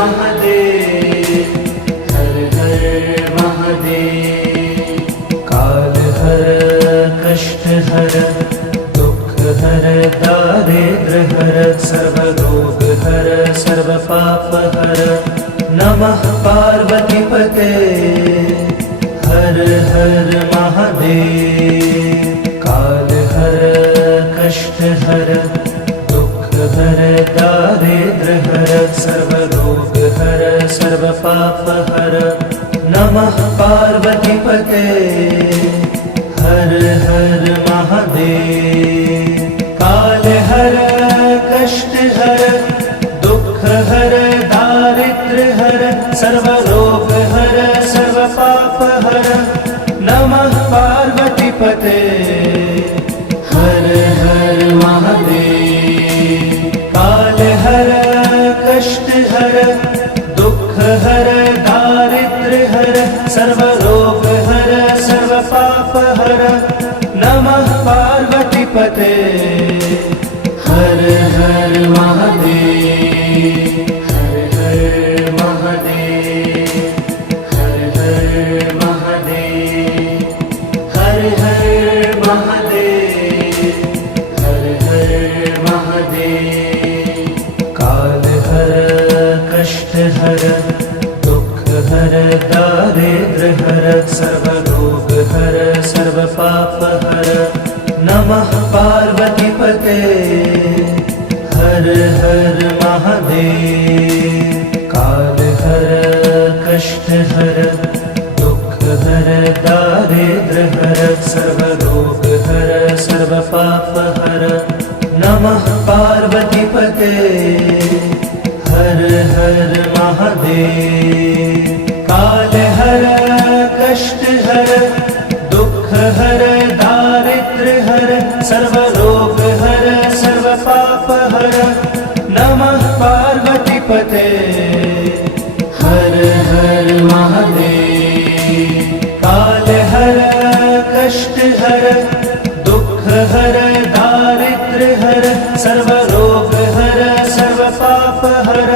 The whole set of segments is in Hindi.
महादेव, हर हर महादेव। काल हर कष्ट हर दुख हर दारिद्र हर सर्वरोग हर सर्व पाप हर। नमः पार्वती पते, हर हर महादेव। काल हर कष्ट हर दुख हर दारिद्र हर सर्वरोग हर सर्व पाप हर। नमः पार्वती पते, हर हर महादेव। काल हर कष्ट हर दुख हर दारिद्र हर सर्वरोग हर सर्व पाप हर। नमः पार्वती पते, हर हर महादेव। काल हर कष्ट हर दुख हर दारिद्र हर सर्वरोग हर सर्व पाप हर। नमः पार्वती पते, हर हर महादेव। हर हर महादेव, हर हर महादेव, हर हर महादेव, हर हर महादेव। काल हर कष्ट हर दुख हर दारिद्र हर सर्वरोग हर सर्व पाप हर। नमः पार्वती पते, हर हर महादेव। काल हर कष्ट हर दुख हर दारिद्र हर सर्वरोग हर सर्व पाप हर। नमः पार्वती पते, हर हर महादेव। काल हर कष्ट हर दुख हर दारिद्र हर सर्वरोग हर सर्व पाप हर। नमः पार्वती पते, हर हर महादेव। काल हर कष्ट हर दुख हर दारिद्र हर सर्वरोग हर सर्व पाप हर।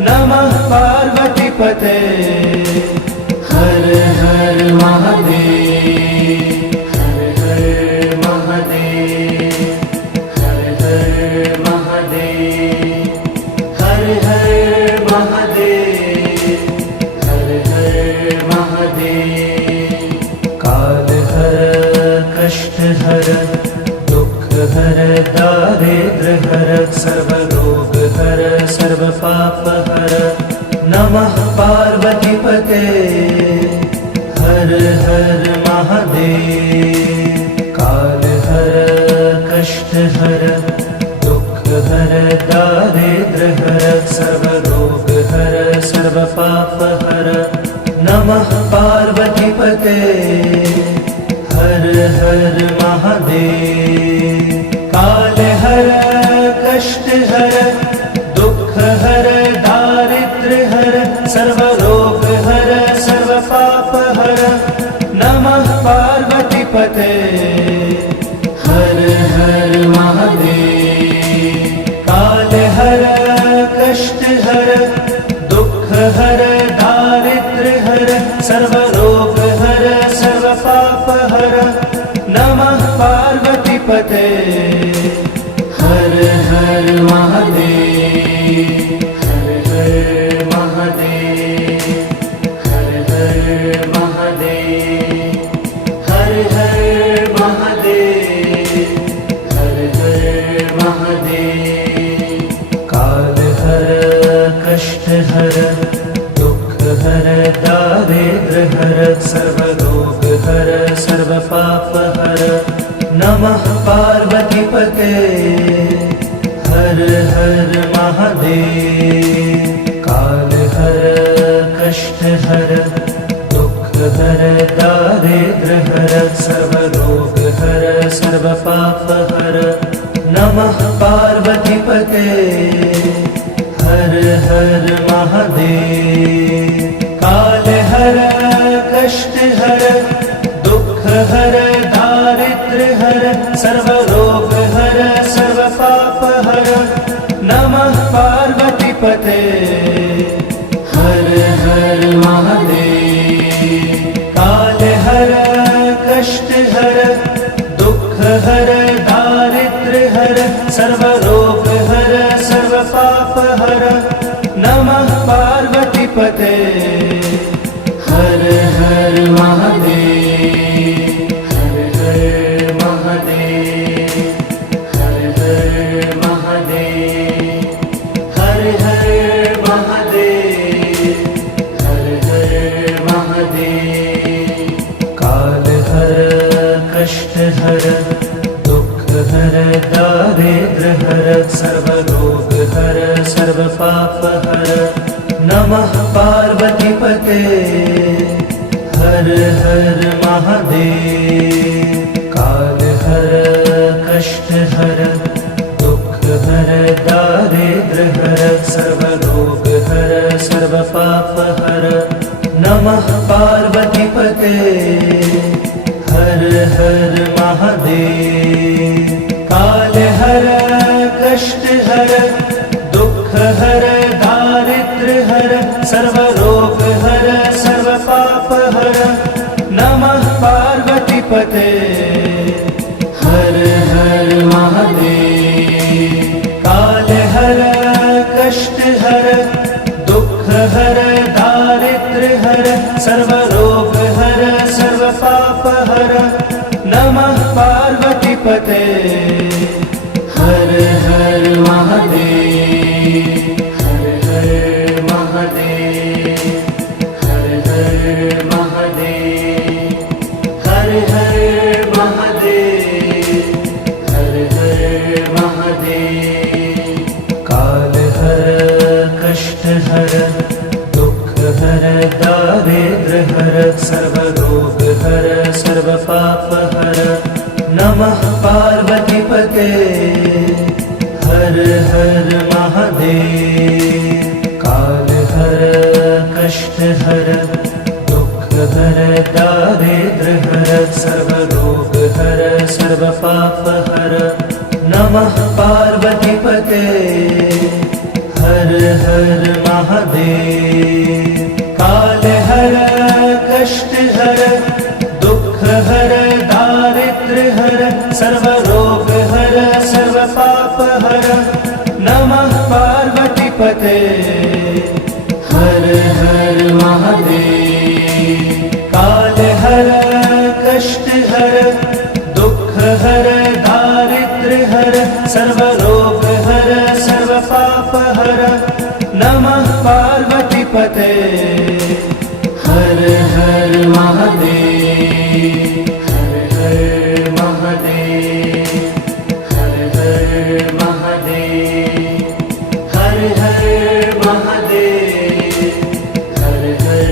नमः पार्वती पते, हर हर महादेव। हर हर महादेव, हर हर महादेव, हर हर महादेव, हर हर महादेव। काल हर कष्ट हर दुख हर दारिद्र हर सर्वरोग हर सर्व पाप हर। नमः पार्वती पते, हर हर महादेव। काल हर कष्ट हर दुख हर दारिद्र हर सर्वरोग हर सर्व पाप हर। नमः पार्वती पते, हर हर महादेव। काल हर कष्ट हर दुख हर दारिद्र हर सर्वरोग हर सर्व पाप हर। नमः पार्वती पते, हर हर महादेव। काल हर कष्ट हर दुख हर दारिद्र हर सर्वरोग हर सर्व पाप हर। नमः पार्वती पते, हर हर महादेव। हर हर महादेव, हर हर महादेव, हर हर महादेव, हर हर महादेव। काल हर कष्ट हर दुख हर दारिद्र हर सर्वरोग हर सर्व पाप हर। नमः पार्वती पते, हर हर महादेव। काल हर कष्ट हर दुख हर दारिद्र हर सर्वरोग हर सर्व पाप हर। नमः पार्वती पते, हर हर महादेव। काल हर कष्ट हर दुख हर दारिद्र हर सर्वरोग हर सर्व पाप हर। नमः पार्वती पते, नमः पार्वतीपते हर हर महादेव। काल हर कष्ट हर दुख हर दारिद्र हर सर्वरोग हर सर्व पाप हर। नमः पार्वतीपते हर हर महादेव। काल हर कष्ट हर दुख हर दारिद्र हर सर्वरोग हर सर्व पाप हर। नमः पार्वतीपते हर हर महादेव। काल हर कष्ट हर दुख हर दारिद्र हर सर्वरोग हर सर्व पाप हर। नमः पार्वतीपते हर हर महादेव। हर हर महादेव। हर हर महादेव। हर हर महादेव। हर हर महादेव। काल हर कष्ट हर दुख हर दारिद्र हर सर्वरोग हर सर्व पाप हर। नमः पार्वतीपते हर हर महादेव। काल हर कष्ट हर दुख हर दारिद्र हर सर्वरोग हर सर्व पाप हर। नमः पार्वतीपते हर हर महादेव। काल हर कष्ट हर दुख हर दारिद्र हर सर्वरोग हर सर्व पाप हर। नमः पार्वतीपते हर हर महादेव। काल हर कष्ट हर दुख हर दारिद्र हर सर्वरोग हर सर्व पाप हर। नमः पार्वतीपते हर हर महादेव। हर हर महादेव। हर हर महादेव। हर हर महादेव। हर हर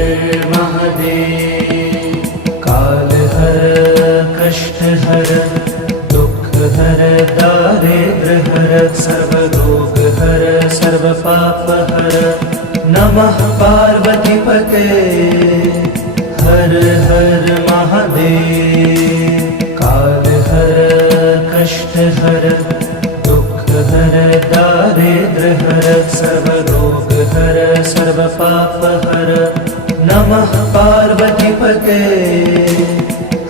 महादेव। काल हर कष्ट हर दुख हर दारिद्र हर सर्वरोग हर सर्व पाप हर। नमः पार्वतीपते हर हर महादेव। काल हर कष्ट हर दुख हर दारिद्र हर सर्वरोग हर सर्व पाप हर। नमः पार्वतीपते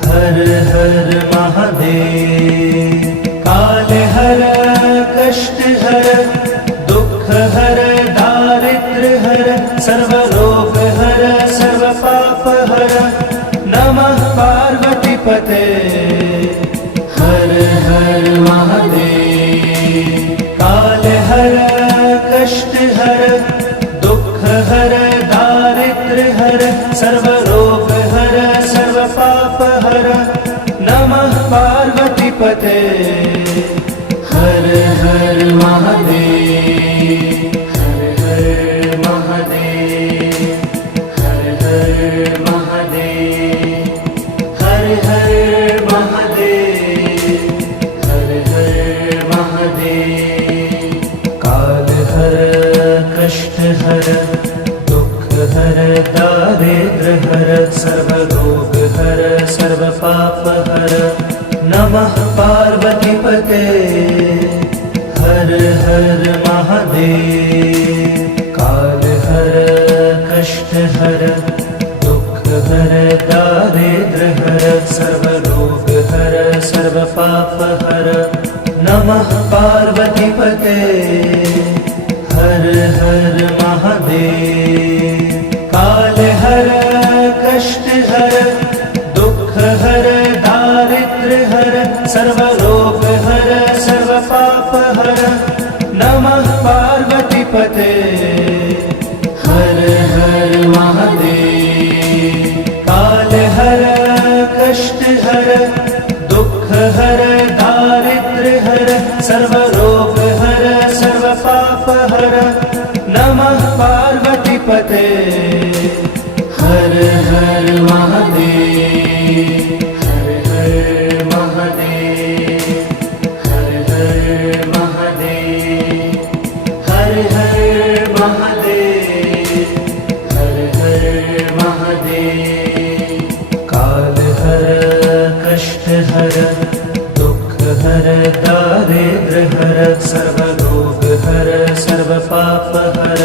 हर हर महादेव। काल हर कष्ट हर दुख हर दारिद्र हर सर्वरोग हर सर्व पाप हर। नमः पार्वतीपते हर हर महादेव। काल हर कष्ट हर दुख हर दारिद्र हर सर्वरोग हर सर्व पाप हर। नमः पार्वतीपते हर हर महादेव। हर हर महादेव। हर हर महादेव। हर हर महादेव। हर हर महादेव। काल हर कष्ट हर दुख हर दारिद्र हर सर्वरोग हर सर्व पाप हर। नमः पार्वतीपते हर हर महादेव। काल हर कष्ट हर दुख हर दारिद्र हर सर्वरोग हर सर्व पाप हर। नमः पार्वतीपते हर हर महादेव। काल हर कष्ट हर दुख हर दारिद्र हर सर्वरोग हर सर्व पाप हर। नमः पार्वतीपते पार्वतीपते हर हर महादेव हर हर महादेव हर हर महादेव हर हर महादेव हर हर महादेव काल हर कष्ट हर दुख हर दारिद्र्य हर सर्वरोग हर सर्व पाप हर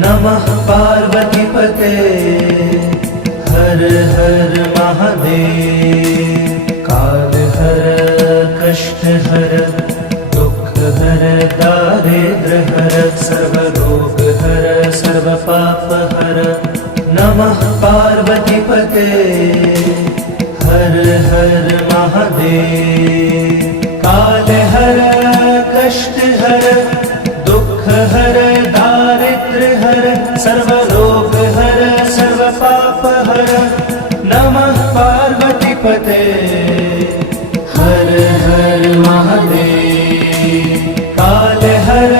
नमः पार्वतीपते हर हर महादेव काल हर कष्ट हर दुख हर दारिद्र्य हर सर्वरोग हर सर्व पाप हर नमः पार्वतीपते हर हर महादेव काल हर कष्ट हर दुख हर दारिद्र्य हर सर्वरोग हर सर्व पाप हर नमः पार्वतीपते हर हर महादेव काल हर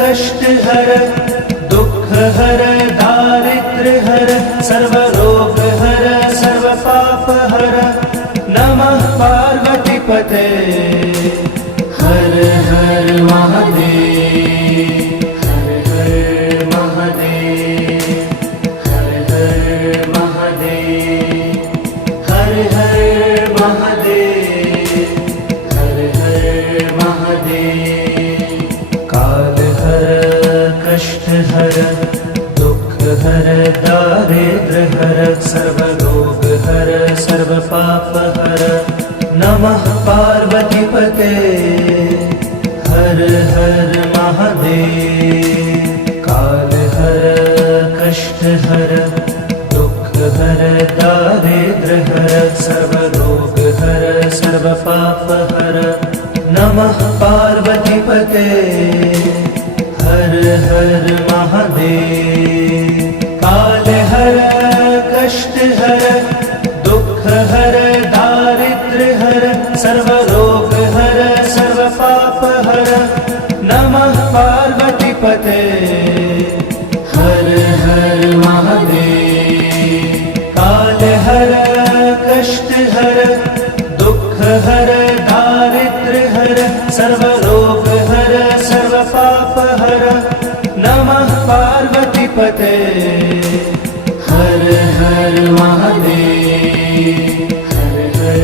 कष्ट हर दुख हर दारिद्र्य हर सर्वरोग हर सर्व पाप हर नमः पार्वतीपते हर हर महादेव हर हर महादेव हर हर महादेव हर हर महादेव हर हर महादेव काल हर कष्ट हर दुख हर दारिद्र्य हर सर्वरोग हर सर्व पाप हर नमः पार्वतीपते हर हर महादेव काल हर कष्ट हर दुख हर दारिद्र्य हर सर्वरोग हर सर्व पाप हर नमः पार्वतीपते हर हर महादेव काल हर कष्ट हर दुख हर दारिद्र्य हर सर्वरोग हर सर्व पाप हर नमः पार्वतीपते हर हर महादेव काल हर कष्ट हर दुख हर दारिद्र्य हर सर्वरोग हर सर्व पाप हर नमः पार्वतीपते हर हर महादेव हर हर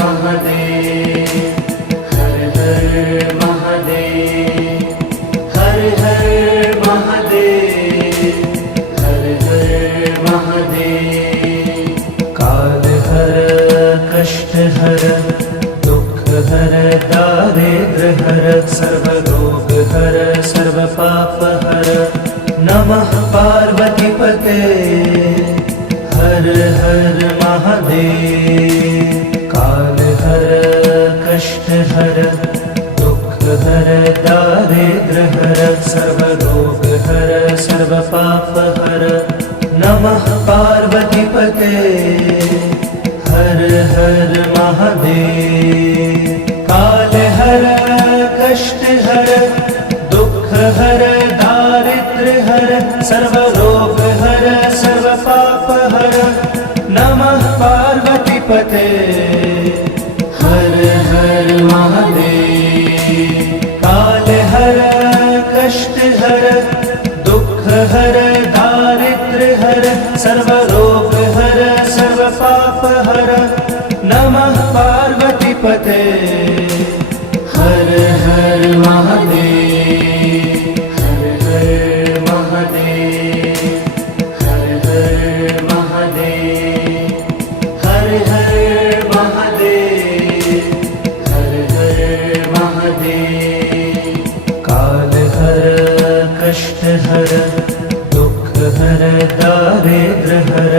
महादेव हर हर महादेव हर हर महादेव हर हर महादेव काल हर कष्ट हर दुख हर दारिद्र्य हर सर्वरोग हर सर्व पाप हर नमः पार्वतीपते हर हर महादेव काल हर कष्ट हर दुख हर दारिद्र्य हर सर्वरोग हर सर्व पाप हर नमः पार्वतीपते हर हर महादेव काल हर कष्ट हर दुख हर दारिद्र्य हर सर्वरोग हर सर्व पाप हर नमः पार्वतीपते हर हर महादेव काल हर कष्ट हर दुख हर दारिद्र्य हर सर्वरोग हर सर्व पाप हर नमः पार्वतीपते हर हर महादेव हर हर महादेव हर हर महादेव हर हर महादेव हर हर महादेव काल हर कष्ट हर दुख हर दारिद्र्य हर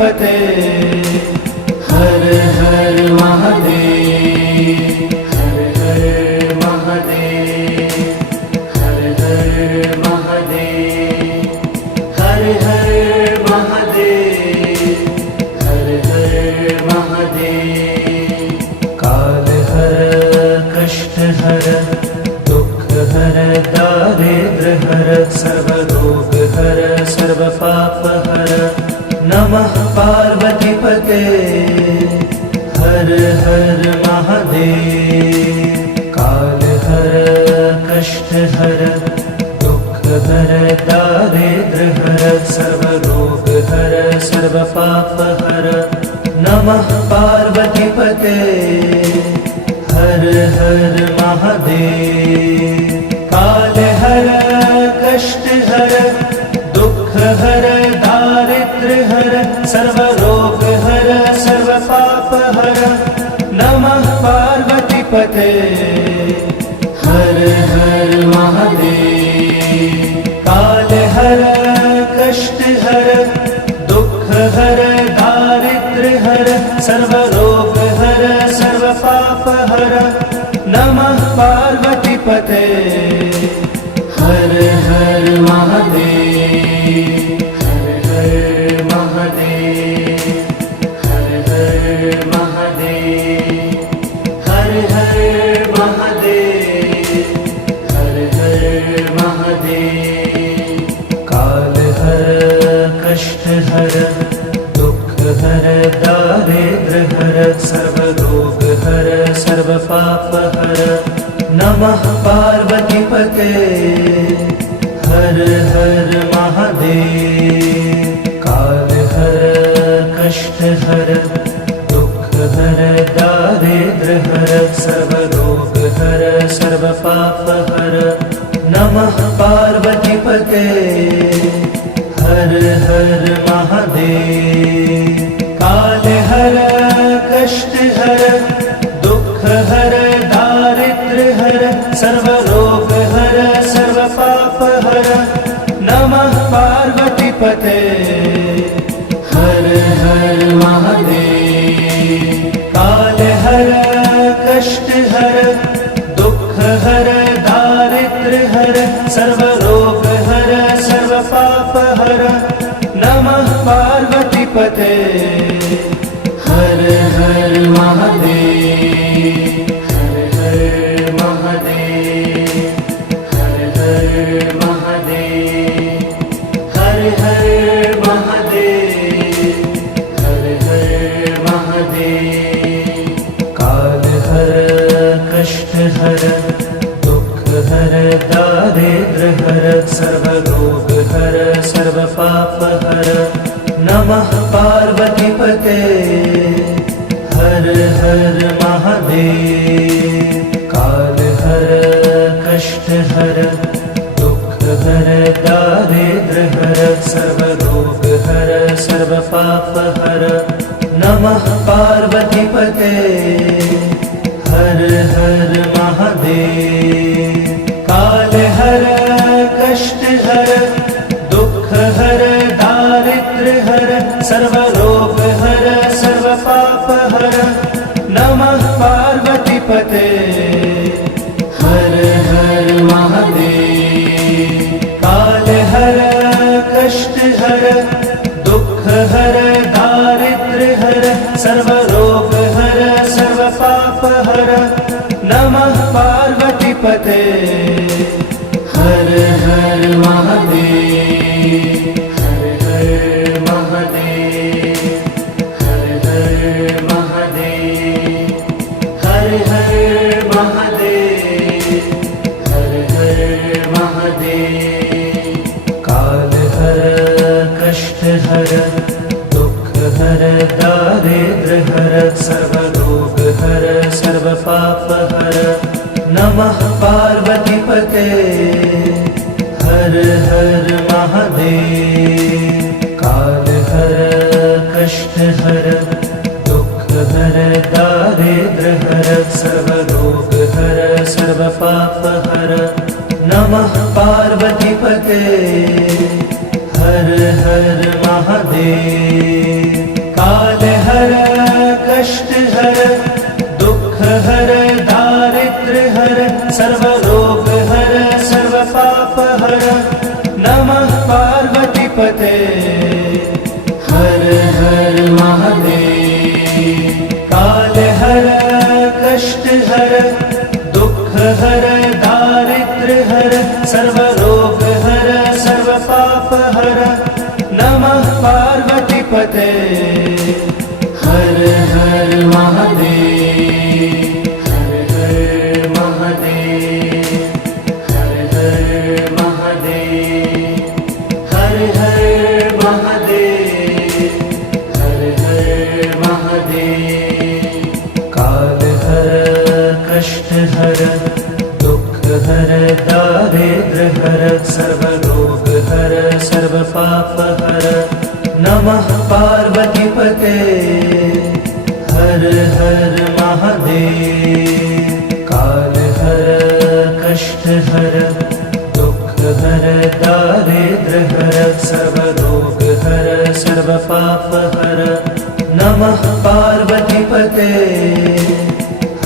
पार्वतीपते हर हर महादेव हर हर महादेव हर हर महादेव हर हर महादेव हर हर महादेव काल हर कष्ट हर दुख हर दारिद्र हर सर्व रोग हर सर्व पाप हर नमः पार्वतीपते हर हर महादेव काल हर कष्ट हर दुख हर दारिद्र हर सर्व रोग हर सर्व पाप हर नमः पार्वतीपते हर हर महादेव काल हर कष्ट हर दुख हर दारिद्र हर सर्व रोग हर सर्व पाप हर नमः पार्वतीपते हर हर महादेव काल हर कष्ट हर दुख हर दारिद्र हर सर्व रोग हर सर्व पाप हर नमः पार्वतीपते हर हर महादेव हर हर महादेव हर हर महादेव हर हर महादेव हर हर महादेव काल हर कष्ट हर दुख हर दारिद्र हर सर्व रोग हर सर्व पाप हर नमः पार्वतीपते हर हर महादेव काल हर कष्ट हर दुख हर दारिद्र हर सर्व रोग हर सर्व पाप हर नमः पार्वतीपते हर हर महादेव काल हर कष्ट हर दुख हर दारिद्र हर सर्व रोग हर सर्व पाप हर नमः पार्वतीपते हर हर महादेव काल हर कष्ट हर दुख हर दारिद्र हर सर्व रोग हर सर्व पाप हर नमः पार्वतीपते हर हर महादेव हर हर महादेव हर हर महादेव हर हर महादेव हर हर महादेव काल हर कष्ट हर दुख हर दारिद्र हर सर्व रोग हर सर्व पाप हर नमः पार्वतीपते हर हर महादेव काल हर कष्ट हर दुख हर दारिद्र हर सर्व रोग हर सर्व पाप हर नमः पार्वतीपते हर हर महादेव काल हर कष्ट हर दुख हर दारिद्र हर सर्व रोग हर सर्व पाप हर नमः पार्वतीपते हर हर महादेव काल हर कष्ट हर दुख हर दारिद्र हर सर्व रोग हर सर्व पाप हर नमः पार्वतीपते हर हर महादेव हर हर महादेव हर हर महादेव हर हर महादेव हर हर महादेव काल हर कष्ट हर दुख हर दारिद्र हर सर्व रोग हर सर्व पाप हर नमः पार्वतीपते हर हर महादेव काल हर कष्ट हर दुख हर दारिद्र हर सर्व रोग हर सर्व पाप हर नमः पार्वतीपते हर हर महादेव। पार्वतीपते हर हर महादेव। काल हर कष्ट हर दुख हर दारिद्र हर सर्व रोग हर सर्व पाप हर। नमः पार्वतीपते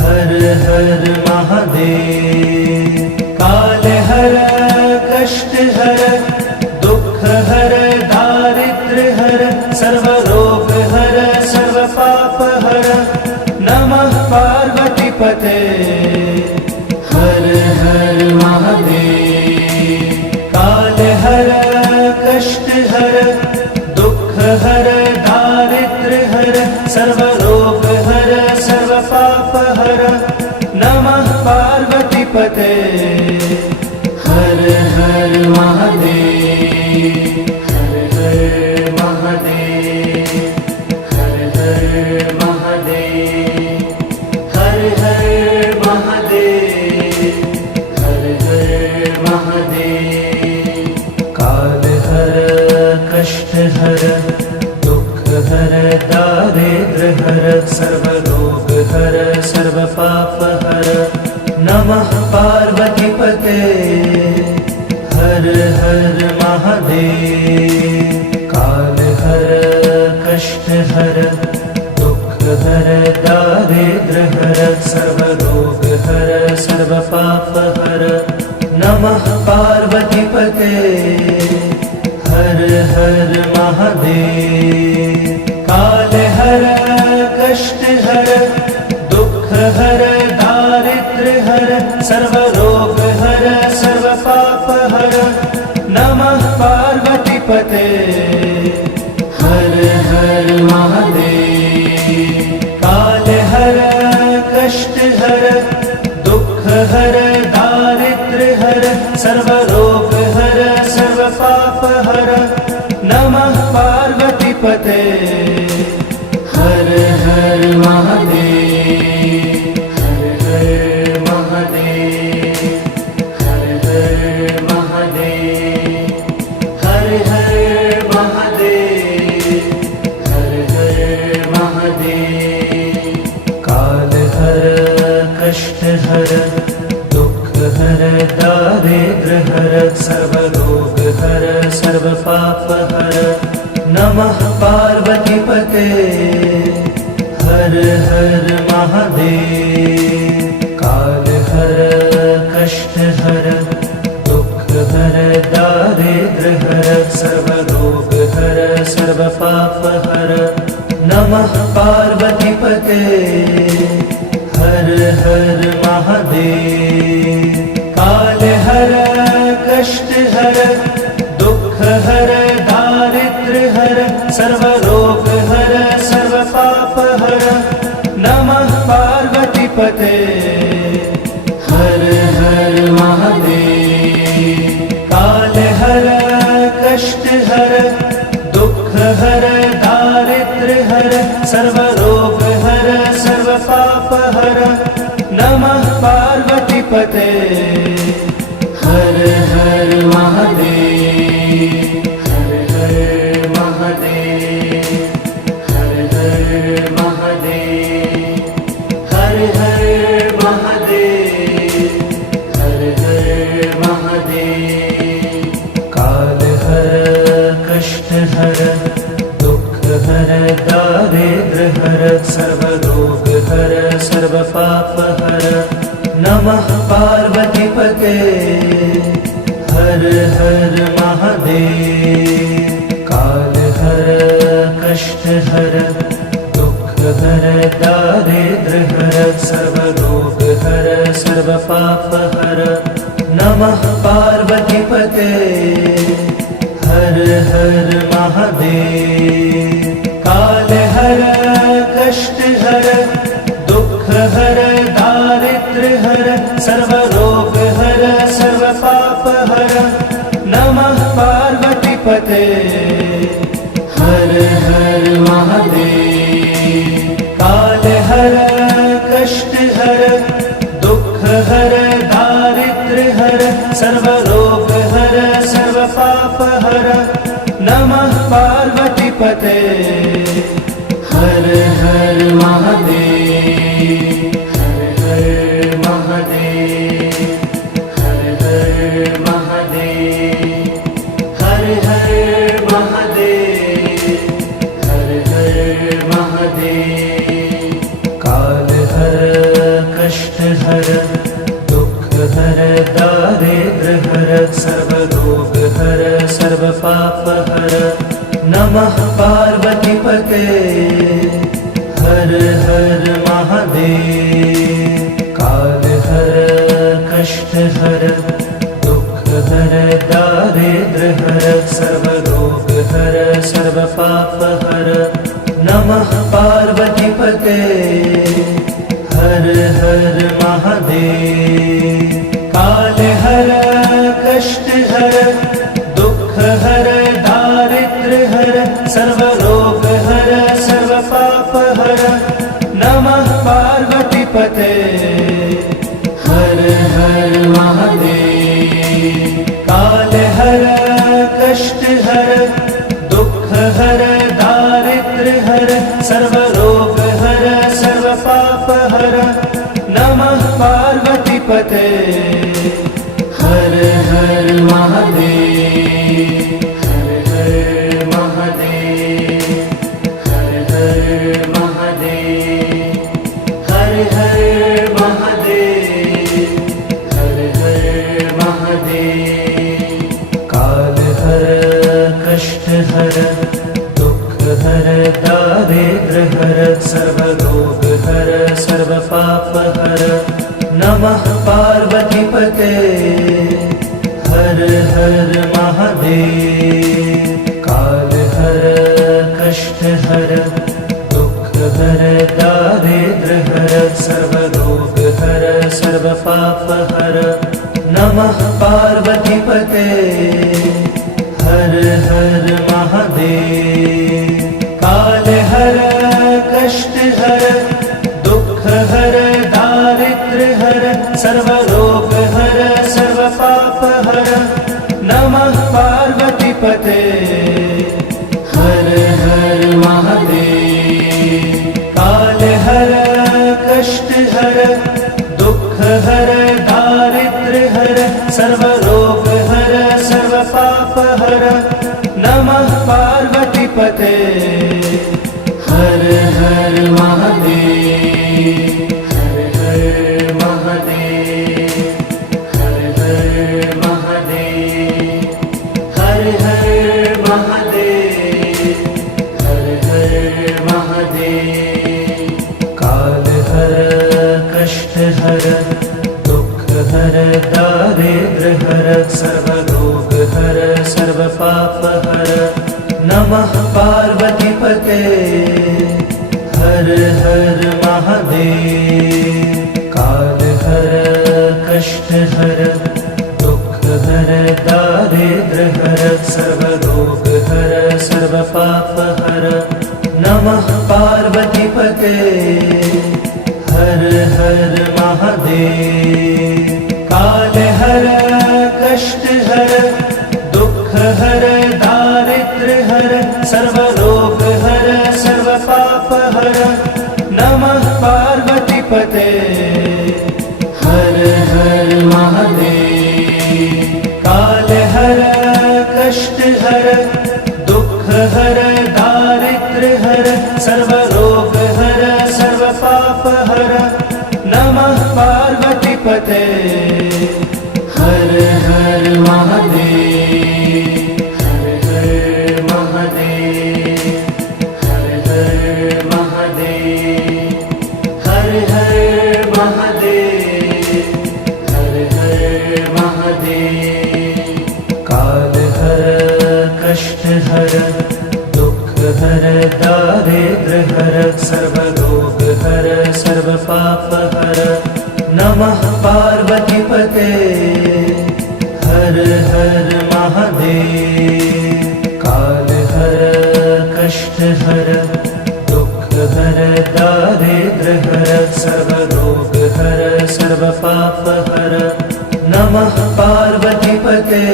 हर हर महादेव। काल हर कष्ट हर दुख हर दारिद्र हर सर्व रोग हर सर्व पाप हर। नमः पार्वतीपते हर हर महादेव। काल हर कष्ट हर दुख हर दारिद्र हर सर्व रोग हर सर्व पाप हर। नमः पार्वतीपते हर हर महादेव। हर हर महादेव। हर हर महादेव। हर हर महादेव। हर हर महादेव। काल हर कष्ट हर दुख हर दारिद्र हर सर्व रोग हर सर्व पाप हर। नमः पार्वतीपते हर हर महादेव। काल हर कष्ट हर दुख हर दारिद्र हर सर्व रोग हर सर्व पाप हर। नमः पार्वतीपते हर हर महादेव। काल हर कष्ट हर दुख हर दारिद्र हर सर्व रोग हर सर्व पाप हर। नमः पार्वतीपते हर हर महादेव। काल हर कष्ट हर दुख हर दारिद्र हर सर्व रोग हर सर्व पाप हर। नमः पार्वतीपते हर हर महादेव। हर हर महादेव। हर हर महादेव। हर हर महादेव। हर हर महादेव। काल हर कष्ट हर दुख हर दारिद्र हर सर्व रोग हर सर्व पाप हर। नमः पार्वतीपते हर हर महादेव। काल हर कष्ट हर दुख हर दारिद्र हर सर्व रोग हर सर्व पाप हर। नमः पार्वतीपते हर हर महादेव। काल हर कष्ट हर दुख हर दारिद्र हर सर्व रोग हर सर्व पाप हर। नमः पार्वतीपते हर हर महादेव। काल हर कष्ट हर दुख हर दारिद्र हर सर्व रोग हर सर्व पाप हर। नमः पार्वतीपते हर हर महादेव। हर हर महादेव। हर हर महादेव। हर हर महादेव। हर हर महादेव। काल हर कष्ट हर दुख हर दारिद्र हर सर्व रोग हर सर्व पाप हर। नमः पार्वतीपते हर हर महादेव। काल हर कष्ट हर दुख हर दारिद्र हर सर्व रोग हर सर्व पाप हर। नमः पार्वतीपते हर हर महादेव। काल हर कष्ट हर दुख हर दारिद्र हर सर्व रोग हर सर्व पाप हर। नमः पार्वतीपते हर हर महादेव। काल हर कष्ट हर दुख हर दारिद्र हर सर्व रोग हर सर्व पाप हर। नमः पार्वतीपते हर हर महादेव, हर हर महादेव, हर हर महादेव, हर हर महादेव, हर हर महादेव। काल हर कष्ट हर दुख हर दारिद्र हर सर्व रोग हर सर्व पाप हर। नमः पार्वती पते हर हर महादेव। काल हर कष्ट हर दुख हर दारिद्र हर सर्व रोग हर सर्व पाप हर। नमः पार्वती पते हर हर महादेव। काल हर कष्ट हर दुख हर दारिद्र हर सर्व रोग हर सर्व पाप हर। नमः पार्वती पते हर हर महादेव। काल हर कष्ट हर दुख हर दारिद्र हर सर्व रोग हर सर्व पाप हर। नमः पार्वती पते हर हर महादेव, हर हर महादेव, हर हर महादेव, हर हर महादेव, हर हर महादेव। काल हर कष्ट हर दुख हर दारिद्र हर सर्व रोग हर सर्व पाप हर। नमः पार्वती पते हर हर महादेव। काल हर कष्ट हर दुख हर दारिद्र हर सर्व रोग हर सर्व पाप हर। नमः पार्वती पते हर हर महादेव। काल हर कष्ट हर दुख हर दारिद्र हर सर्व रोग हर सर्व पाप हर। नमः पार्वती पते हर हर महादेव। काल हर कष्ट हर दुख हर दारिद्र हर सर्व रोग हर सर्व पाप हर। नमः पार्वती पते हर हर महादेव, हर हर महादेव, हर हर महादेव, हर हर महादेव, हर हर महादेव। काल हर कष्ट हर दुख हर दारिद्र हर सर्व रोग हर सर्व पाप हर। नमः पार्वती पते हर हर महादेव। काल हर कष्ट हर दुख हर दारिद्र हर सर्व रोग हर सर्व पाप हर। नमः पार्वती पते हर हर महादेव। काल हर कष्ट हर दुख हर दारिद्र हर सर्व रोग हर सर्व पाप हर। नमः पार्वती पते हर हर महादेव। काल हर कष्ट हर दुख हर दारिद्र हर सर्व रोग हर सर्व पाप हर। नमः पार्वती पते हर हर महादेव, हर हर महादेव, हर हर महादेव, हर हर महादेव, हर हर महादेव। काल हर कष्ट हर दुख हर दारिद्र हर सर्व रोग हर सर्व पाप हर। नमः पार्वती पते हर हर महादेव। काल हर कष्ट हर दुख हर दारिद्र हर सर्व रोग हर सर्व पाप हर। नमः पार्वती पते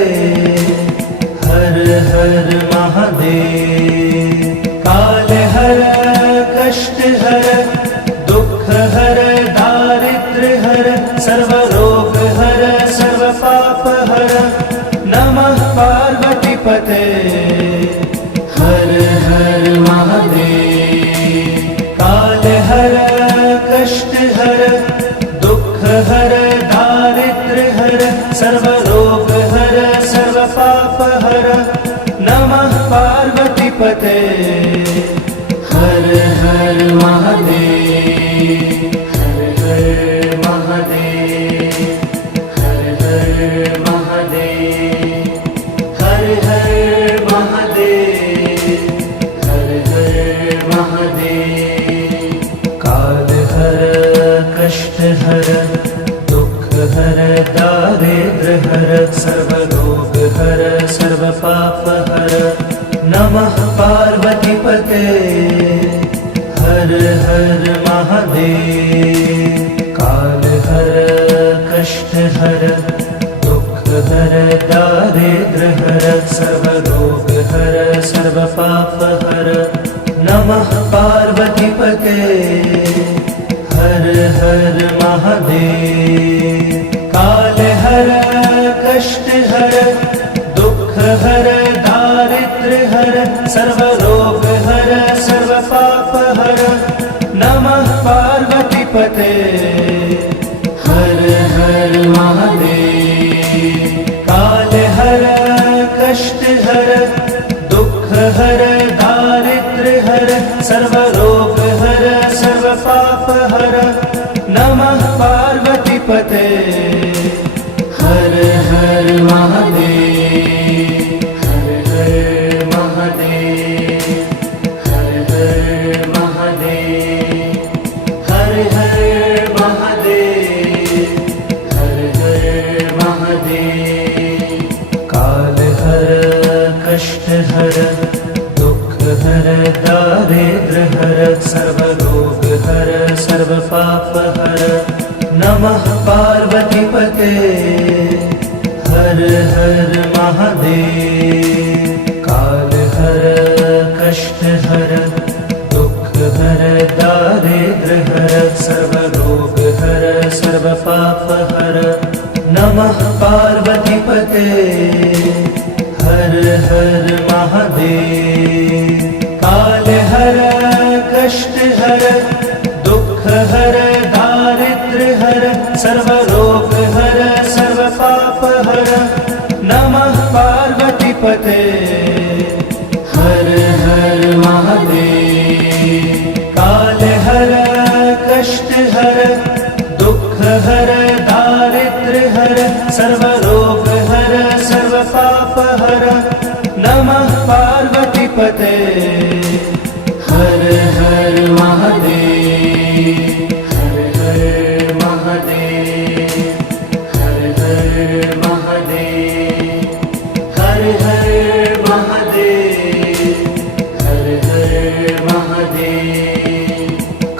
हर हर महादेव। काल हर पार्वतीपते हर हर महादेव हर हर महादेव हर हर महादेव हर हर महादेव हर हर महादेव काल हर कष्ट हर दुख हर दारिद्र हर सर्वरोग हर सर्व पाप हर नमः पार्वतीपते हर हर महादेव काल हर कष्ट हर दुख हर दारिद्र हर सर्वरोग हर सर्व पाप हर नमः पार्वतीपते हर हर महादेव काल हर कष्ट हर दुख हर दारिद्र हर सर्वरोग हर सर्व पाप हर नमः पार्वतीपते हर हर महादेव काल हर कष्ट हर दुख हर दारिद्र हर सर्वरोग हर सर्व पाप हर नमः पार्वतीपते हर हर महादेव हर हर महादेव हर हर महादेव हर हर महादेव हर हर महादेव काल हर कष्ट हर दुख हर दारिद्र हर सर्वरोग हर सर्व पाप हर नमः पार्वतीपते हर हर महादेव काल हर कष्ट हर दुख हर दारिद्र हर सर्वरोग हर सर्व पाप हर नमः पार्वतीपते हर हर महादेव काल हर कष्ट हर दुख हर दारिद्र हर सर्वरोग हर सर्व पाप हर नमः पार्वतीपते हर हर महादेव काल हर कष्ट हर दुख हर दारिद्र हर सर्वरोग हर सर्व पाप हर नमः पार्वतीपते हर हर महादेव हर हर महादेव हर हर महादेव हर हर महादेव हर हर महादेव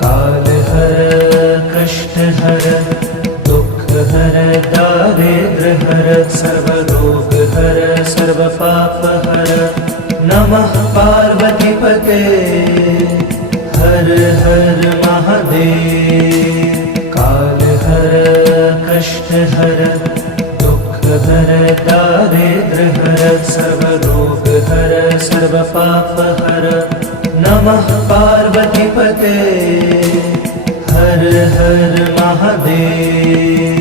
काल हर कष्ट हर दुख हर दारिद्र हर सर्वरोग हर सर्व पाप हर नमः पार्वतीपते हर हर महादेव काल हर कष्ट हर दुख हर दारिद्र हर सर्वरोग हर सर्व पाप हर नमः पार्वतीपते हर हर महादेव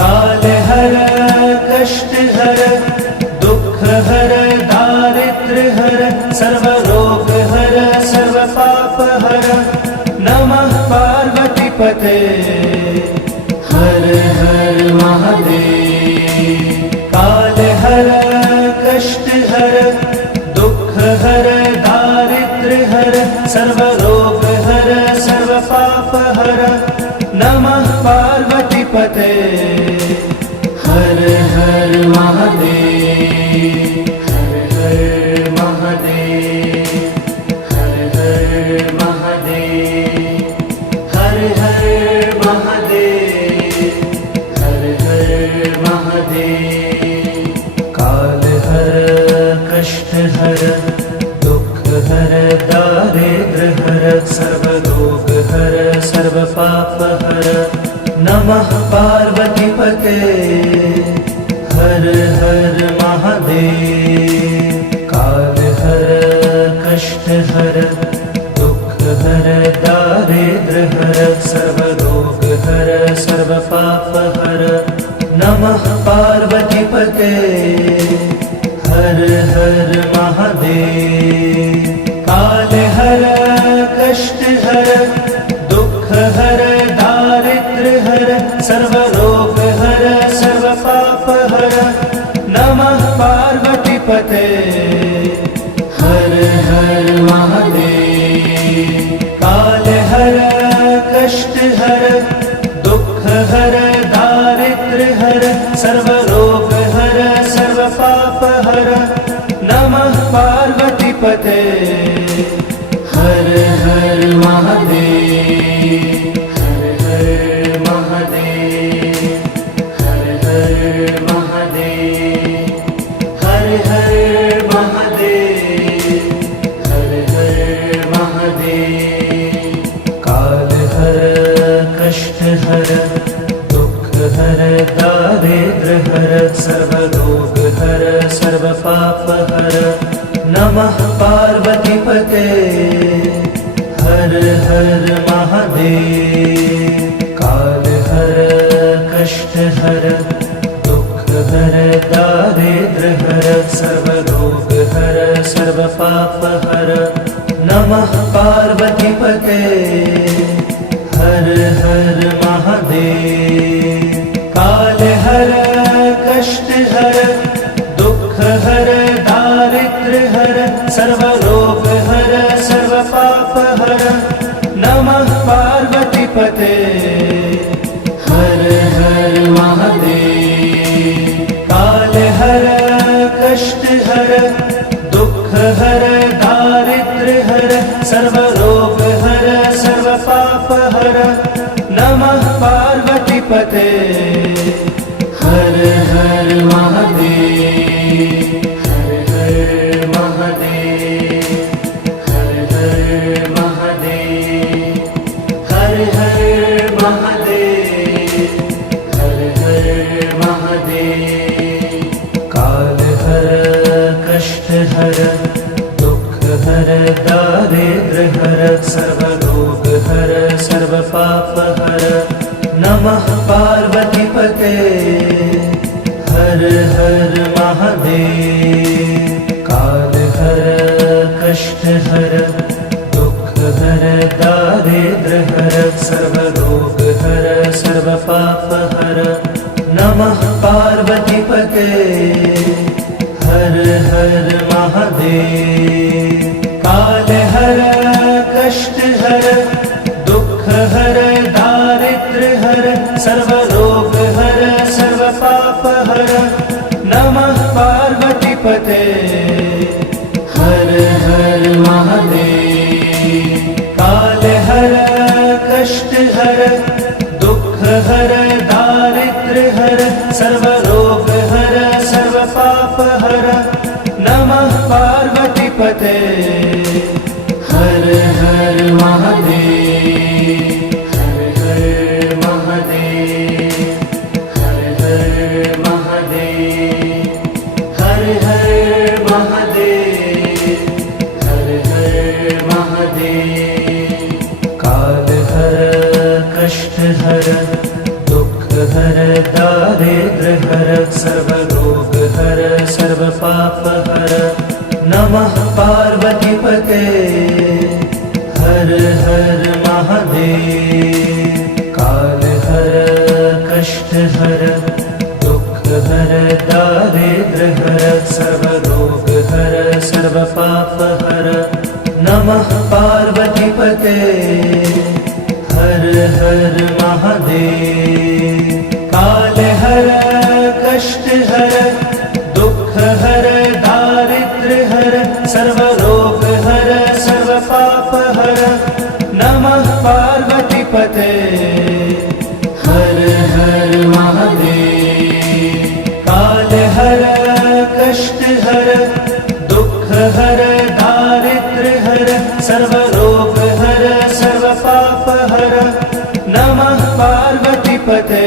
काल हर कष्ट हर दुख हर दारिद्र हर सर्वरोग हर सर्व पाप हर नमः पार्वतीपते हर हर महादेव काल हर कष्ट हर दुख हर दारिद्र हर सर्वरोग हर सर्व पाप हर नमः पार्वतीपते हर हर महादेव हर हर महादेव हर हर महादेव हर हर महादेव हर हर महादेव काल हर कष्ट हर दुख हर दारिद्र हर सर्वरोग हर सर्व पाप हर नमः पार्वतीपते हर हर महादेव काल हर कष्ट हर दुख हर दारिद्र हर सर्वरोग हर सर्व पाप हर नमः पार्वतीपते हर हर महादेव। हर दुख हर दारिद्र्य हर सर्वरोग हर सर्व पाप हर नमः पार्वती पते हर हर महादेव काल हर कष्ट हर दुख हर दारिद्र्य हर सर्वरोग हर सर्व पाप हर नमः पार्वती पते हर हर महादेव हर हर महादेव हर हर महादेव हर हर महादेव हर हर महादेव काल हर कष्ट हर दुख हर दारिद्र्य हर सर्वरोग हर सर्व पाप हर नमः पार्वती पते हर हर महादेव काल हर कष्ट हर दुख हर दारिद्र्य हर सर्वरोग हर सर्व पाप हर नमः पार्वती पते हर हर महादेव काल हर कष्ट हर दुख हर दारिद्र्य हर सर्वरोग हर सर्व पाप हर नमः पार्वती पते हर हर महादेव काल हर कष्ट हर दुख हर दारिद्र्य हर सर्वरोग हर सर्व पाप हर नमः पार्वती पते हर हर महादेव हर हर महादेव हर हर महादेव हर हर महादेव हर हर महादेव काल हर कष्ट हर दुख हर दारिद्र्य हर सर्वरोग हर सर्व पाप हर नमः पार्वती पते हर हर महादेव काल हर कष्ट हर दुख हर दारिद्र्य हर सर्वरोग हर सर्व पाप हर नमः पार्वती पते हर हर महादेव काल हर कष्ट हर दुख हर दारिद्र्य हर सर्वरोग हर सर्व पाप हर नमः पार्वती पते हर हर महादेव काल हर कष्ट हर दुख हर दारिद्र्य हर सर्वरोग हर सर्व पाप हर नमः पार्वती पते हर हर महादेव हर हर महादेव हर हर महादेव हर हर महादेव हर हर महादेव काल हर कष्ट हर दुख हर दारिद्र्य हर सर्वरोग हर सर्व पाप हर नमः पार्वती पते हर हर महादेव काल हर कष्ट हर दुख हर दारिद्र्य हर सर्वरोग हर सर्व पाप हर नमः पार्वती पते हर हर महादेव काल हर कष्ट हर दुख हर दारिद्र्य हर सर्वरोग हर सर्व पाप हर नमः पार्वती पते हर हर महादेव काल हर कष्ट हर दुख हर दारिद्र्य हर सर्वरोग हर सर्व पाप हर नमः पार्वती पते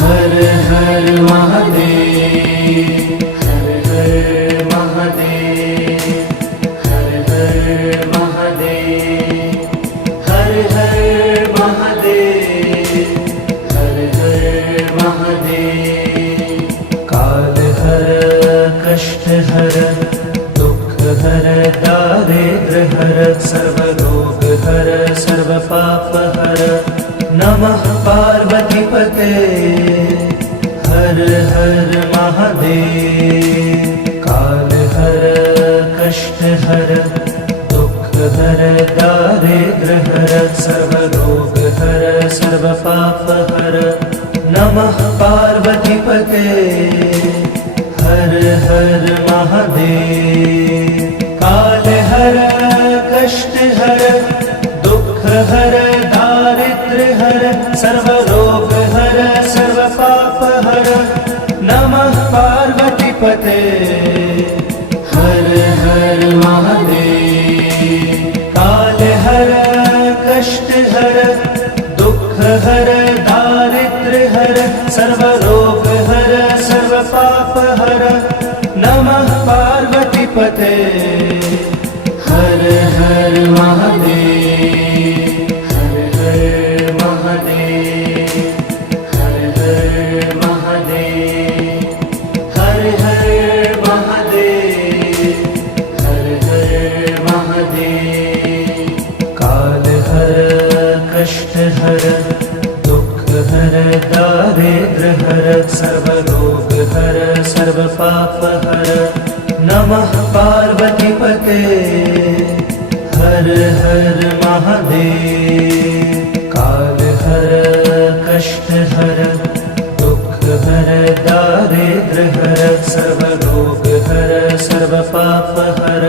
हर हर महादेव हर हर महादेव हर हर महादेव हर हर महादेव हर हर महादेव काल हर कष्ट हर दुख हर दारिद्र्य हर सर्वरोग हर सर्व पाप हर नमः पार्वतीपते हर हर महादेव काल हर कष्ट हर दुख हर दारिद्र हर सर्व रोग हर सर्व पाप हर नमः पार्वतीपते हर हर महादेव काल हर कष्ट हर दुख हर दारिद्र हर सर्व रोग हर सर्व पाप हर नमः पार्वतीपते हर हर महादेव काल हर कष्ट हर दुख हर दारिद्र हर सर्व रोग हर सर्व पाप हर नमः पार्वतीपते हर हर महादेव हर हर महादेव हर हर महादेव हर हर महादेव हर हर महादेव काल हर कष्ट हर दुख हर दारिद्र हर सर्व रोग हर सर्व पाप हर नमः पार्वतीपते हर हर महादेव काल हर कष्ट हर दुख हर दारिद्र हर सर्व रोग हर सर्व पाप हर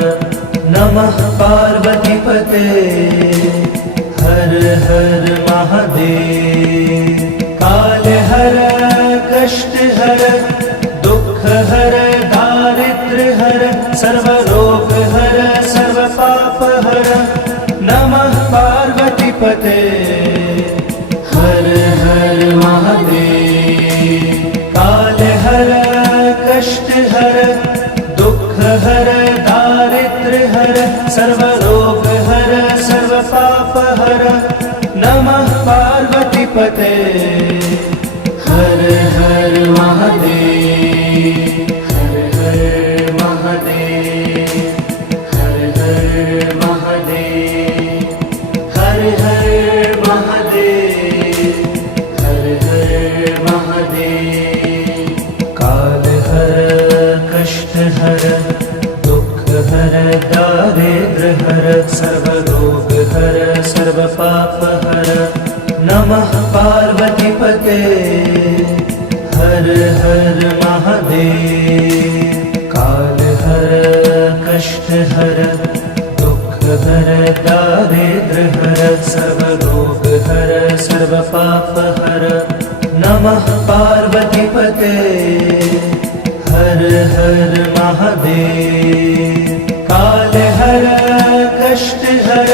नमः पार्वतीपते हर हर महादेव काल हर कष्ट हर दुख हर दारिद्र हर सर्व रोग हर सर्व पाप हर नमः पार्वतीपते हर हर महादेव काल हर कष्ट हर दुख हर दारिद्र हर सर्व रोग हर सर्व पाप हर नमः पार्वतीपते हर हर महादेव हर हर महादेव हर हर महादेव हर हर महादेव हर हर महादेव काल हर कष्ट हर दुख हर दारिद्र हर सर्व रोग हर सर्व पाप हर नमः पार्वतीपते हर हर महादेव काल हर कष्ट हर दुख हर दारिद्र हर सर्व रोग हर सर्व पाप हर नमः पार्वतीपते हर हर महादेव काल हर कष्ट हर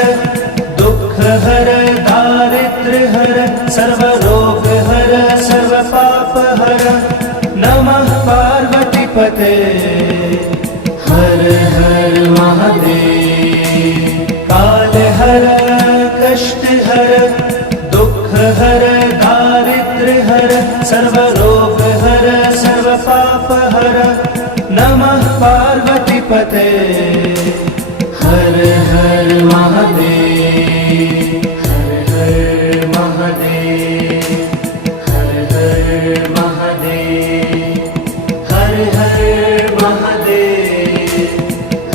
दुख हर दारिद्र हर सर्व रोग हर सर्व पाप हर नमः पार्वतीपते हर हर महादेव काल हर कष्ट हर दुख हर दारिद्र हर सर्व रोग हर सर्व पाप हर नमः पार्वतीपते हर हर महादेव हर हर महादेव हर हर महादेव हर हर महादेव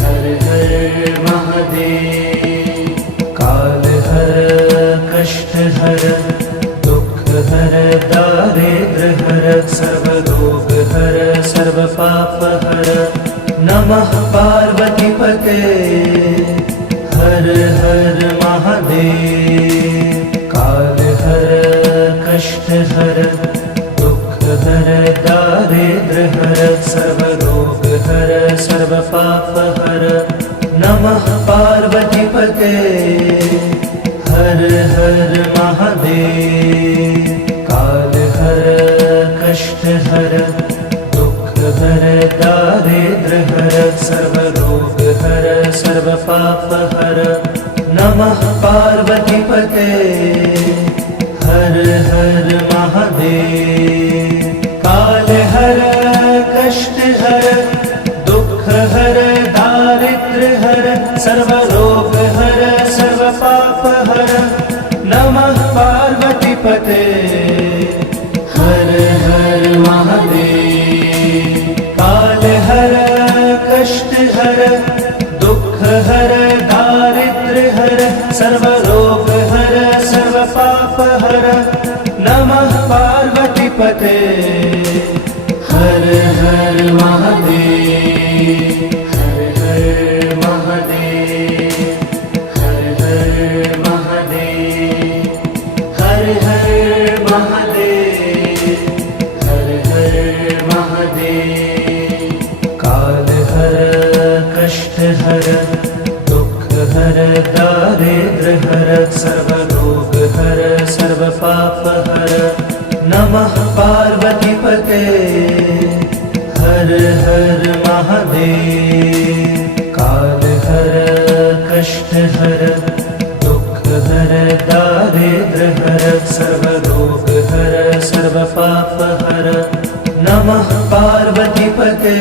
हर हर महादेव काल हर कष्ट हर दुख हर दारिद्र हर सर्व रोग हर सर्व पाप हर नमः पार्वतीपते हर हर महादेव काल हर कष्ट हर दुख हर दारिद्र हर सर्व रोग हर सर्व पाप हर नमः पार्वतीपते हर हर महादेव काल हर कष्ट हर दुख हर दारिद्र हर सर्व रोग हर सर्व पाप हर नमः पार्वतीपते हर हर महादेव काल हर कष्ट हर दुख हर दारिद्र हर सर्व रोग हर सर्व पाप नमः पार्वतीपते हर हर महादेव। काल हर कष्ट हर दुख हर दारिद्र्य हर सर्व रोग हर सर्व पाप हर नमः पार्वतीपते हर हर महादेव। हर हर महादेव हर हर महादेव हर हर महादेव हर हर महादेव। काल हर कष्ट हर दुख हर दारिद्र्य हर सर्व रोग हर सर्व पाप हर नमः पार्वतीपते हर हर महादेव। काल हर कष्ट हर दुख हर दारिद्र्य हर सर्व रोग हर सर्व पाप हर नमः पार्वतीपते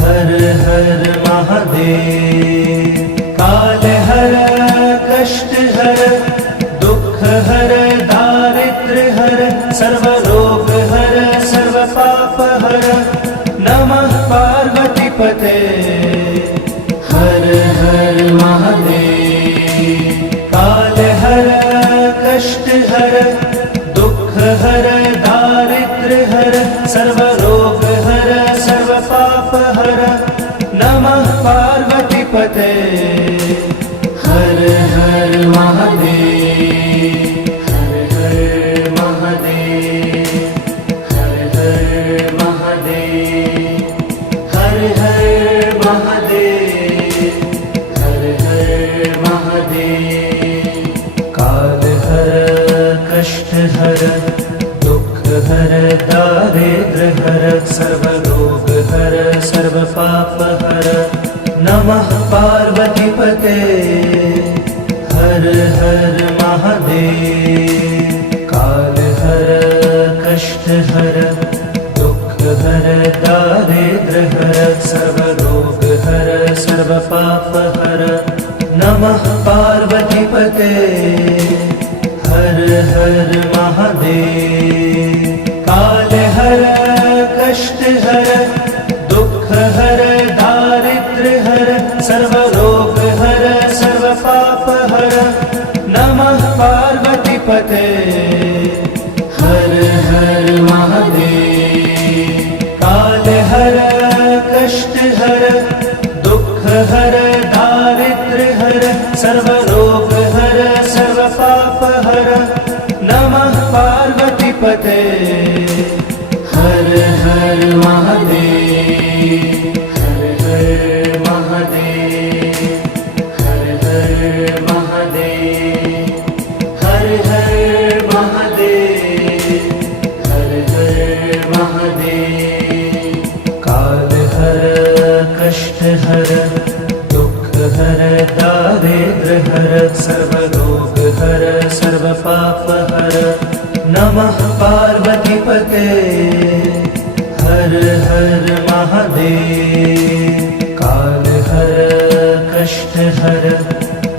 हर हर महादेव। काल हर कष्ट हर दुख हर दारिद्र्य हर सर्व रोग हर सर्व पाप हर नमः पार्वतीपते हर हर महादेव। काल हर कष्ट हर दुख हर दारिद्र्य हर सर्व रोग हर सर्व पाप हर नमः पार्वतीपते हर हर महादेव। हर हर महादेव हर हर महादेव हर हर महादेव हर हर महादेव। काल हर कष्ट हर दुख हर दारिद्र्य हर सर्व रोग हर सर्व पाप हर नमः पार्वतीपते हर हर महादेव। काल हर कष्ट हर दुख हर दारिद्र्य हर सर्व रोग हर सर्व पाप हर नमः पार्वतीपते हर हर महादेव। काल हर कष्ट हर दुख हर दारिद्र्य हर सर्व रोग हर सर्व पाप हर नमः पार्वतीपते हर हर महादेव। काल हर कष्ट हर दुख हर दारिद्र्य हर सर्व रोग हर सर्व पाप हर नमः पार्वतीपते हर हर महादेव। हर हर महादेव हर हर महादेव हर हर महादेव हर हर महादेव। काल हर कष्ट हर दुख हर दारिद्र्य हर सर्व रोग हर सर्व पाप हर नमः पार्वतीपते हर हर महादेव। काल हर कष्ट हर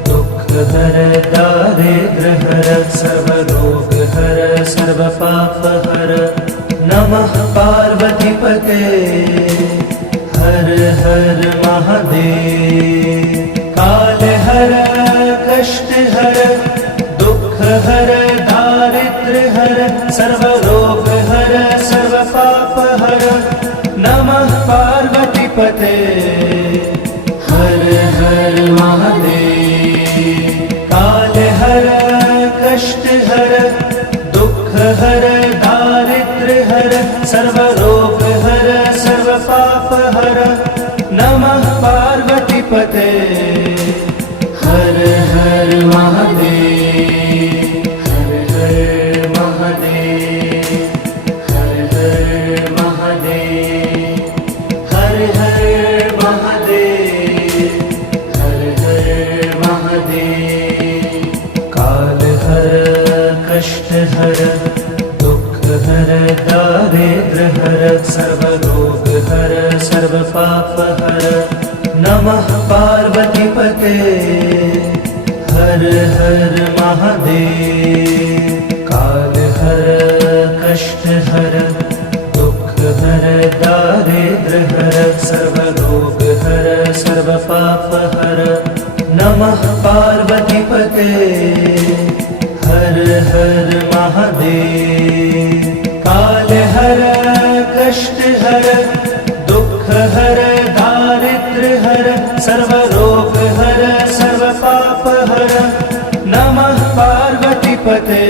दुख हर दारिद्र्य हर सर्व रोग हर सर्व पाप हर नमः पार्वतीपते हर हर महादेव। काल हर कष्ट हर दुख हर दारिद्र्य हर सर्व रोग हर सर्व पाप हर नमः पार्वतीपते हर हर महादेव। काल हर कष्ट हर दुख हर दारिद्र्य हर सर्व रोग हर सर्व पाप हर नमः पार्वतीपते हर हर महादेव। हर हर महादेव महादेव। काल हर कष्ट हर दुख हर दारिद्र्य हर सर्व रोग हर सर्व पाप हर। नमः पार्वती पते हर हर महादेव। काल हर कष्ट हर दुख हर दारिद्र्य हर सर्व रोग हर सर्व पाप हर। नमः पार्वती पते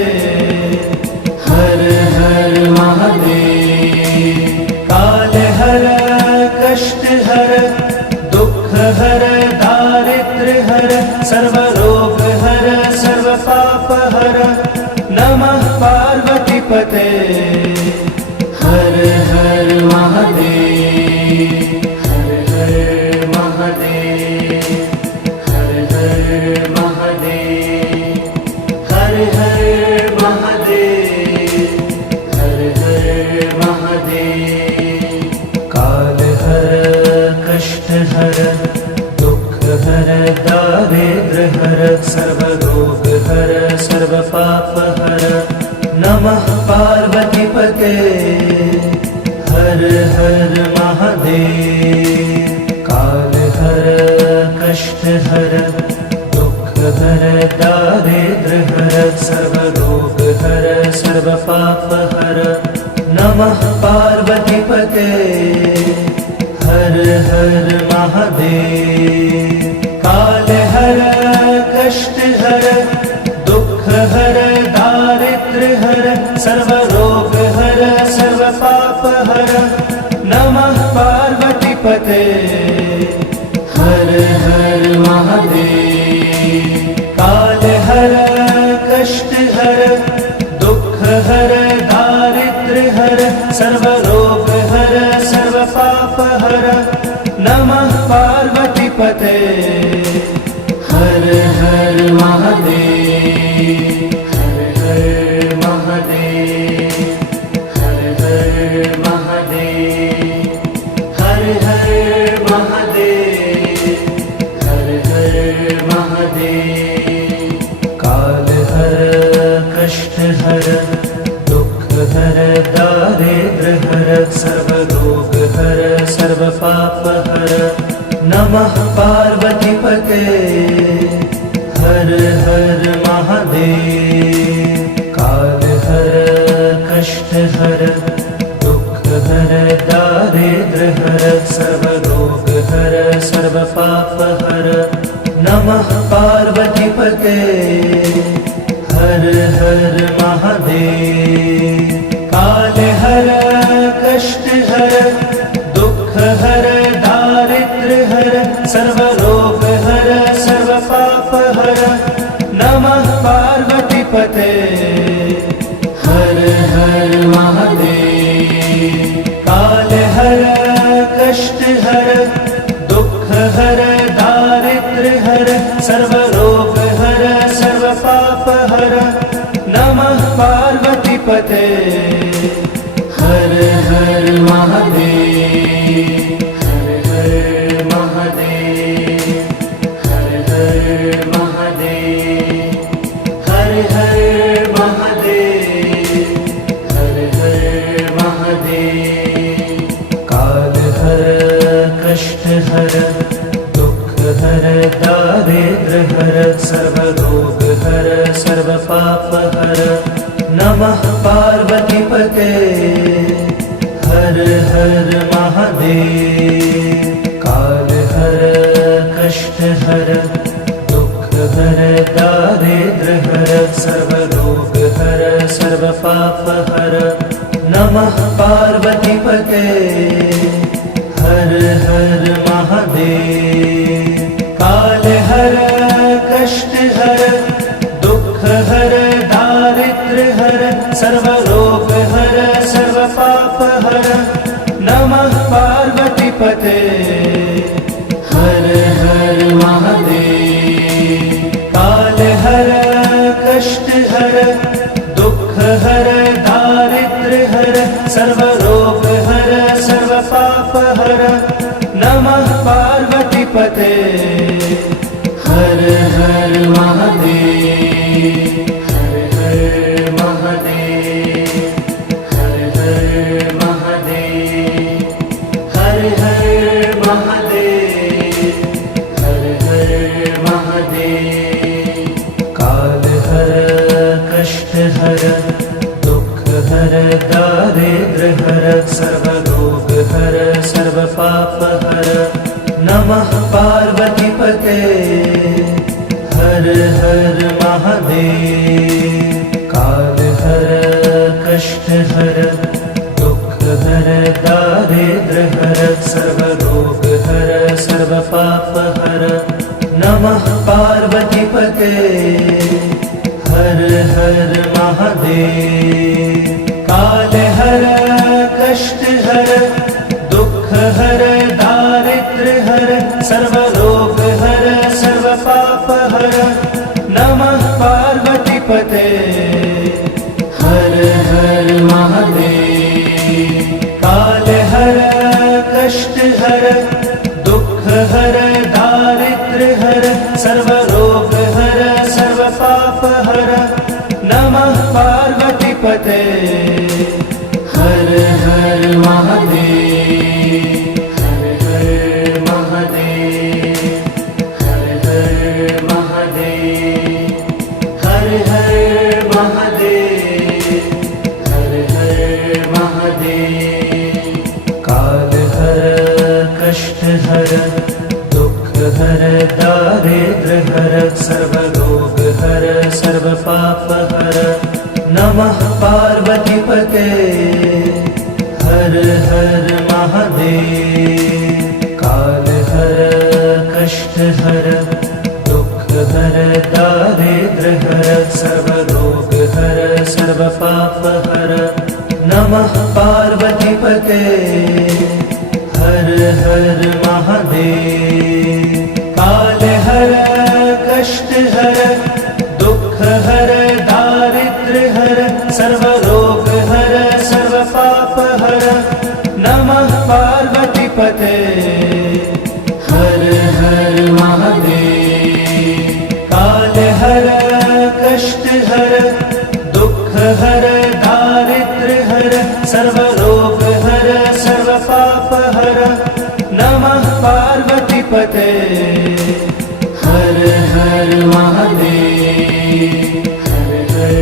हर हर महादेव। काल हर कष्ट हर दुख हर दारिद्र्य हर सर्व रोग हर सर्व पाप हर। नमः पार्वती पते हर हर महादेव। हर हर महादेव। हर हर महादेव। हर हर महादेव। हर हर महादेव। काल हर कष्ट हर दुख हर दारिद्र्य हर सर्व रोग हर सर्व पाप हर। नमः पार्वती पते हर हर महादेव। काल हर कष्ट हर दुख हर दारिद्र्य हर सर्व रोग हर सर्व पाप हर। नमः पार्वती पते हर हर महादेव। काल हर कष्ट हर दुख हर दारिद्र्य हर सर्व रोग हर सर्व पाप हर। नमः पार्वती पते हर हर महादेव। काल हर कष्ट हर दुख हर दारिद्र्य हर सर्व रोग हर सर्व पाप हर। नमः पार्वती पते हर हर महादेव। हर हर महादेव। हर हर महादेव। हर हर महादेव। हर हर महादेव। काल हर कष्ट हर दुख हर दारिद्र्य हर सर्व रोग हर सर्व पाप हर। नमः पार्वती पते हर हर महादेव। काल हर कष्ट हर दुख हर दारिद्र्य हर सर्व रोग हर सर्व पाप हर। नमः पार्वती पते हर हर महादेव। काल हर कष्ट हर दुख हर दारिद्र्य हर सर्व रोग हर सर्व पाप हर। नमः पार्वती पते हर हर महादेव। काल हर कष्ट हर दुख हर दारिद्र्य हर सर्व रोग हर सर्व पाप हर। नमः पार्वती पते हर हर महादेव। हर हर महादेव। हर हर महादेव। हर हर महादेव। हर हर महादेव। काल हर कष्ट हर दुख हर दारिद्र्य हर सर्व रोग हर सर्व पाप हर। नमः पार्वती पते हर हर महादेव। काल हर कष्ट हर दुख हर दारिद्र्य हर सर्व रोग हर सर्व पाप हर। नमः पार्वती पते हर हर महादेव। काल हर कष्ट हर दुख हर दारिद्र्य हर सर्व रोग हर सर्व पाप हर। नमः पार्वती पते हर हर महादेव। काल हर कष्ट हर दुख हर दारिद्र्य हर सर्व रोग हर सर्व पाप हर। नमः पार्वती पते हर हर महादेव। हर हर महादेव, हर हर महादेव, हर हर महादेव, हर हर महादेव। काल हर कष्ट हर दुख हर दारिद्र हर सर्व रोग हर सर्व पाप हर। नमः पार्वती पते हर हर महादेव। काल हर कष्ट हर दुख हर दारिद्र हर सर्व रोग हर सर्व पाप हर। नमः पार्वती पते हर हर महादेव। काल हर कष्ट हर दुख हर दारिद्र हर सर्व रोग हर सर्व पाप हर। नमः पार्वती पते हर हर महादेव। काल हर कष्ट हर दुख हर दारिद्र हर सर्व रोग हर सर्व पाप हर। नमः पार्वती पते हर हर महादेव। हर हर महादेव, हर हर महादेव, हर हर महादेव, हर हर महादेव। काल हर कष्ट हर दुख हर दारिद्र हर सर्व रोग हर सर्व पाप हर। नमः पार्वती पते हर हर महादेव। काल हर कष्ट हर दुख हर दारिद्र हर सर्व रोग हर सर्व पाप हर। नमः पार्वती पते हर हर महादेव। काल हर कष्ट हर दुख हर दारिद्र हर सर्व रोग हर सर्व पाप हर। नमः पार्वती पते हर हर महादेव। काल हर कष्ट हर दुख हर दारिद्र हर सर्व रोग हर सर्व पाप हर। नमः पार्वती पते हर हर महादेव। हर हर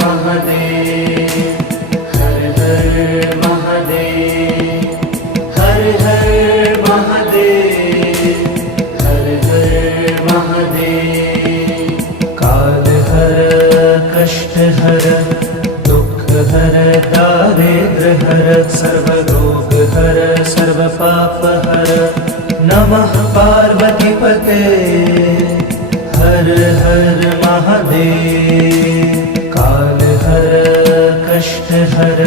महादेव, हर हर महादेव, हर हर महादेव, हर हर महादेव। काल हर कष्ट हर दुख हर दारिद्र हर सर्व रोग हर सर्व पाप हर। नमः पार्वती पते हर हर महादेव। काल हर कष्ट हर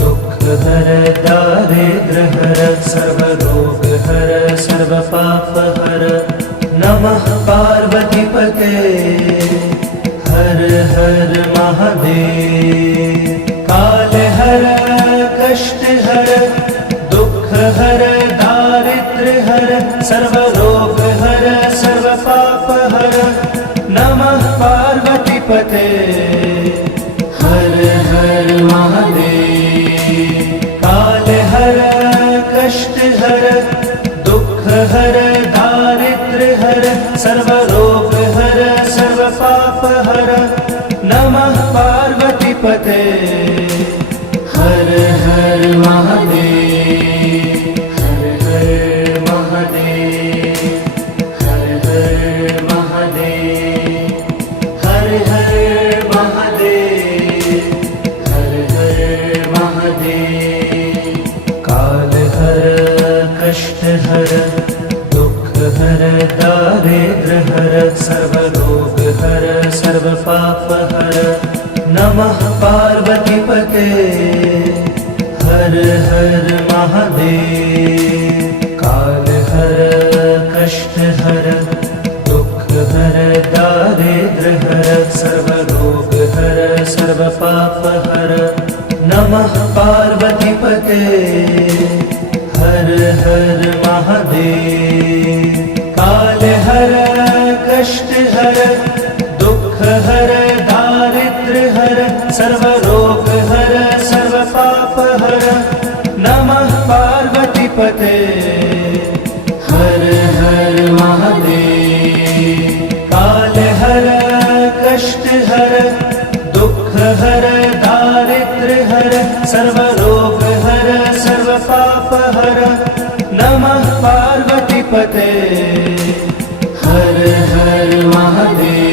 दुख हर दारिद्र हर सर्व रोग हर सर्व पाप हर। नमः पार्वती पते हर हर महादेव। काल हर कष्ट हर दुख हर दारिद्र हर सर्व रोग हर सर्व पाप हर। नमः पार्वती पते हर हर महादेव। काल हर कष्ट हर दुख हर दारिद्र हर सर्व रोग हर सर्व पाप हर। नमः पार्वती पते हर हर महादेव। हर हर महादेव, हर हर महादेव, हर हर महादेव, हर हर महादेव। काल हर कष्ट हर दुख हर दारिद्र हर सर्व रोग हर सर्व पाप हर। नमः पार्वती पते हर हर महादेव। काल हर कष्ट हर दुख हर दारिद्र हर सर्व रोग हर सर्व पाप हर। नमः पार्वती पते हर हर महादेव। काल हर कष्ट हर दुख हर सर्वरोगहर सर्वपापहर नमः पार्वतीपते हर हर महादेव कालहर कष्टहर दुःखहर दारिद्र्यहर सर्वरोगहर सर्वपापहर नमः पार्वतीपते हर हर महादेव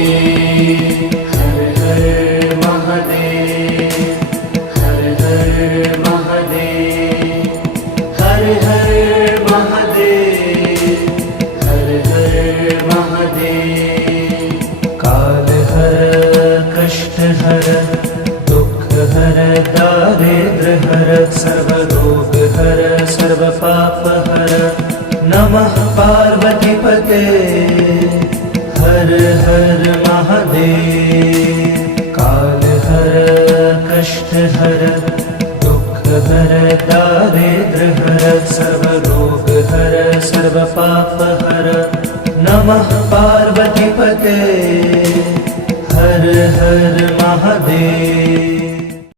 हर हर महादेव हर हर महादेव हर हर महादेव हर हर महादेव कालहर कष्टहर दुःखहर दारिद्र्यहर सर्वरोगहर सर्वपापहर नमः पार्वतीपते हर हर महादेव कालहर कष्टहर दुःखहर दारिद्र्यहर सर्वरोगहर सर्वपापहर नमः पार्वतीपते हर हर महादेव।